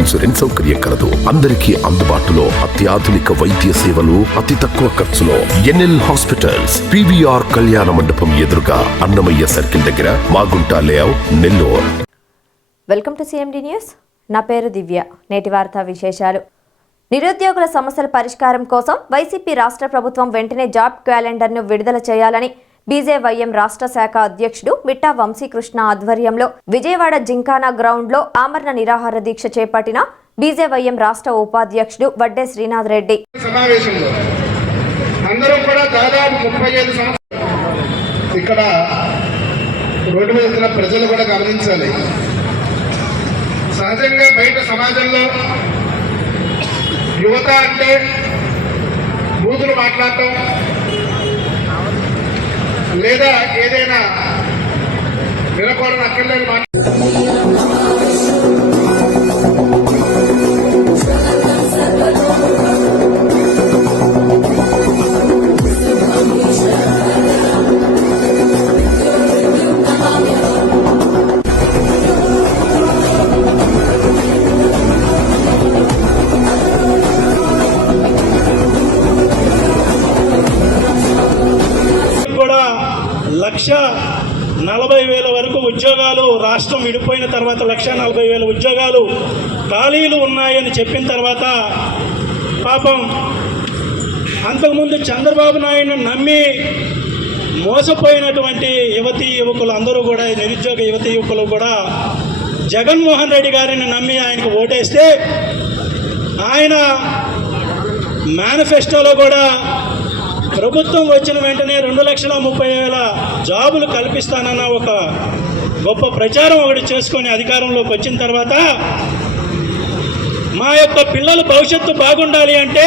Insurance సౌకర్యం కలదు. అందరికీ అందుబాటులో అత్యాధునిక వైద్య సేవలు అతి తక్కువ ఖర్చులో ఎన్ఎల్ హాస్పిటల్స్ పివిఆర్ కళ్యాణ మండపం ఎదురుగా అన్నమయ్య సర్కిల్ దగ్గర Magunta layout Nellore. Welcome to CMD news. నా పేరు దివ్య. నేటి వార్తా విశేషాలు. నిరుద్యోగుల సమస్యల పరిష్కారం కోసం వైసీపీ రాష్ట్ర ప్రభుత్వం వెంటనే జాబ్ క్యాలెండర్ను విడుదల చేయాలని బీజేవైఎం రాష్ట్ర శాఖ అధ్యక్షుడు మిట్టా వంశీకృష్ణ ఆధ్వర్యంలో విజయవాడ జింకానా గ్రౌండ్లో ఆమరణ నిరాహార దీక్ష చేపట్టిన బీజేవైఎం రాష్ట్ర ఉపాధ్యక్షుడు వడ్డే శ్రీనాథ్ రెడ్డి. సమావేశంలో అందరూ కూడా దాదాపు ముప్పై ఐదు ఇక్కడ రోడ్డు మీద వెళ్తున్న ప్రజలు కూడా గమనించాలి. సహజంగా బయట సమాజంలో యువత అంటే బూతులు మాట్లాడటం లేదా ఏదైనా వినకూడని అక్కర్లేని మాట లక్ష నలభై వేల వరకు ఉద్యోగాలు రాష్ట్రం విడిపోయిన తర్వాత లక్ష నలభై వేల ఉద్యోగాలు ఖాళీలు ఉన్నాయని చెప్పిన తర్వాత పాపం అంతకుముందు చంద్రబాబు నాయుడు నమ్మి మోసపోయినటువంటి యువతీ యువకులు అందరూ కూడా నిరుద్యోగ యువతి యువకులు కూడా జగన్మోహన్ రెడ్డి గారిని నమ్మి ఆయనకు ఓటేస్తే ఆయన మేనిఫెస్టోలో కూడా ప్రభుత్వం వచ్చిన వెంటనే రెండు లక్షల ముప్పై వేల జాబులు కల్పిస్తానన్న ఒక గొప్ప ప్రచారం ఒకటి చేసుకొని అధికారంలోకి వచ్చిన తర్వాత మా యొక్క పిల్లల భవిష్యత్తు బాగుండాలి అంటే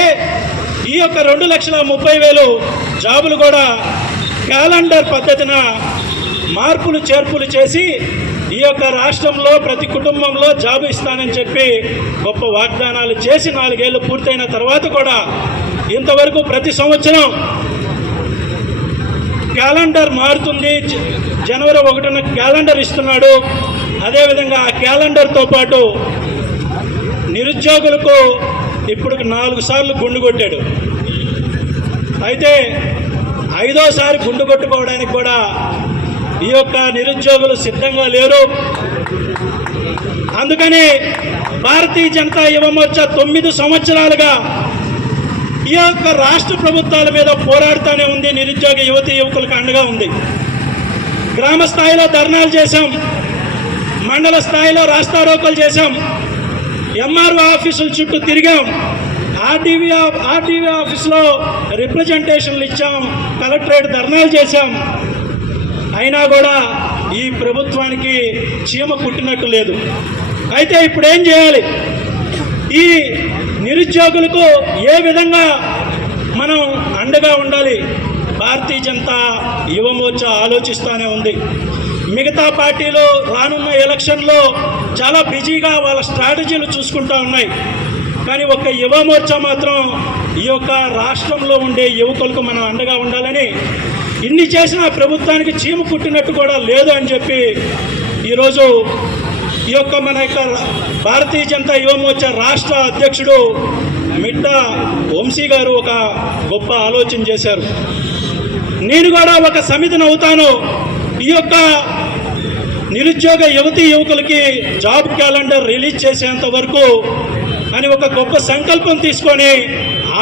ఈ యొక్క రెండు లక్షల ముప్పై వేలు జాబులు కూడా క్యాలెండర్ పద్ధతిన మార్పులు చేర్పులు చేసి ఈ యొక్క రాష్ట్రంలో ప్రతి కుటుంబంలో జాబు ఇస్తానని చెప్పి గొప్ప వాగ్దానాలు చేసి నాలుగేళ్ళు పూర్తయిన తర్వాత కూడా ఇంతవరకు ప్రతి సంవత్సరం క్యాలెండర్ మారుతుంది. జనవరి ఒకటిన క్యాలెండర్ ఇస్తున్నాడు. అదేవిధంగా ఆ క్యాలెండర్తో పాటు నిరుద్యోగులకు ఇప్పుడు నాలుగు సార్లు గుండు కొట్టాడు. అయితే ఐదోసారి గుండు కొట్టుకోవడానికి కూడా ఈ యొక్క నిరుద్యోగులు సిద్ధంగా లేరు. అందుకని భారతీయ జనతా యువమోర్చా తొమ్మిది సంవత్సరాలుగా ఈ యొక్క రాష్ట్ర ప్రభుత్వాల మీద పోరాడుతూనే ఉంది నిరుద్యోగ యువతి యువకులకు అండగా ఉంది. గ్రామ స్థాయిలో ధర్నాలు చేశాం. మండల స్థాయిలో రాస్తారోకలు చేశాం. ఎంఆర్ఓ ఆఫీసుల చుట్టూ తిరిగాం. ఆర్టీవీ ఆర్టీవీ ఆఫీస్లో రిప్రజెంటేషన్లు ఇచ్చాం. కలెక్టరేట్ ధర్నాలు చేశాం. అయినా కూడా ఈ ప్రభుత్వానికి చీమ కుట్టినట్టు లేదు. అయితే ఇప్పుడు ఏం చేయాలి? ఈ నిరుద్యోగులకు ఏ విధంగా మనం అండగా ఉండాలి? భారతీయ జనతా యువమోర్చా ఆలోచిస్తూనే ఉంది. మిగతా పార్టీలు రానున్న ఎలక్షన్లో చాలా బిజీగా వాళ్ళ స్ట్రాటజీలు చూసుకుంటూ ఉన్నాయి. కానీ ఒక యువమోర్చా మాత్రం ఈ యొక్క రాష్ట్రంలో ఉండే యువకులకు మనం అండగా ఉండాలని ఇన్ని చేసిన ప్రభుత్వానికి చీమ కుట్టినట్టు కూడా లేదు అని చెప్పి ఈరోజు ఈ యొక్క మన యొక్క భారతీయ జనతా యువమోర్చా రాష్ట్ర అధ్యక్షుడు మిట్ట వంశీ గారు ఒక గొప్ప ఆలోచన చేశారు. నేను కూడా ఒక సమితిని అవుతాను. ఈ యొక్క నిరుద్యోగ యువతీ యువకులకి జాబ్ క్యాలెండర్ రిలీజ్ చేసేంత వరకు అని ఒక గొప్ప సంకల్పం తీసుకొని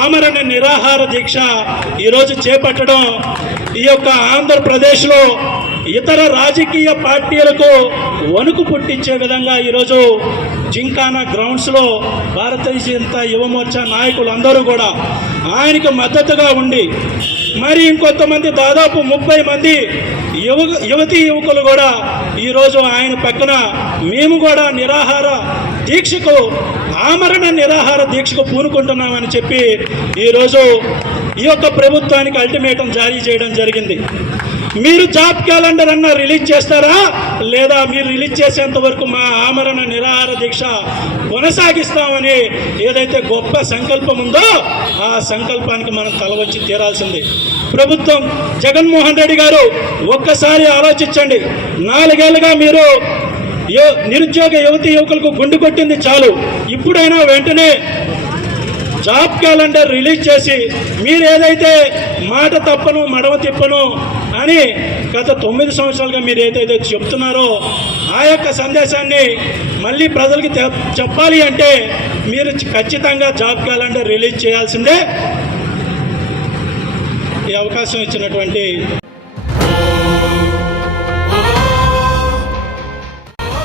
ఆమరణ నిరాహార దీక్ష ఈరోజు చేపట్టడం ఈ యొక్క ఆంధ్రప్రదేశ్లో ఇతర రాజకీయ పార్టీలకు వణుకు పుట్టించే విధంగా ఈరోజు జింకానా గ్రౌండ్స్లో భారతీయ జనతా యువమోర్చా నాయకులందరూ నాయకులు అందరూ కూడా ఆయనకు మద్దతుగా ఉండి మరి ఇంకొంతమంది దాదాపు ముప్పై మంది యువ యువతి యువకులు కూడా ఈరోజు ఆయన పక్కన మేము కూడా నిరాహార దీక్షకు ఆమరణ నిరాహార దీక్షకు పూనుకుంటున్నామని చెప్పి ఈరోజు ఈ యొక్క ప్రభుత్వానికి అల్టిమేటం జారీ చేయడం జరిగింది. మీరు జాబ్ క్యాలెండర్ అన్న రిలీజ్ చేస్తారా? లేదా మీరు రిలీజ్ చేసేంత వరకు మా ఆమరణ నిరాహార దీక్ష కొనసాగిస్తామని ఏదైతే గొప్ప సంకల్పం ఉందో ఆ సంకల్పానికి మనం తలవచ్చి తీరాల్సింది. ప్రభుత్వం జగన్మోహన్ రెడ్డి గారు ఒక్కసారి ఆలోచించండి. నాలుగేళ్ళుగా మీరు నిరుద్యోగ యువతి యువకులకు గుండు కొట్టింది చాలు. ఇప్పుడైనా వెంటనే జాబ్ క్యాలెండర్ రిలీజ్ చేసి మీరు ఏదైతే మాట తప్పను మడవ తిప్పను అని గత తొమ్మిది సంవత్సరాలుగా మీరు ఏదైతే చెప్తున్నారో ఆ యొక్క సందేశాన్ని మళ్ళీ ప్రజలకి తె- చెప్పాలి అంటే మీరు ఖచ్చితంగా జాబ్ క్యాలెండర్ రిలీజ్ చేయాల్సిందే. ఈ అవకాశం ఇచ్చినటువంటి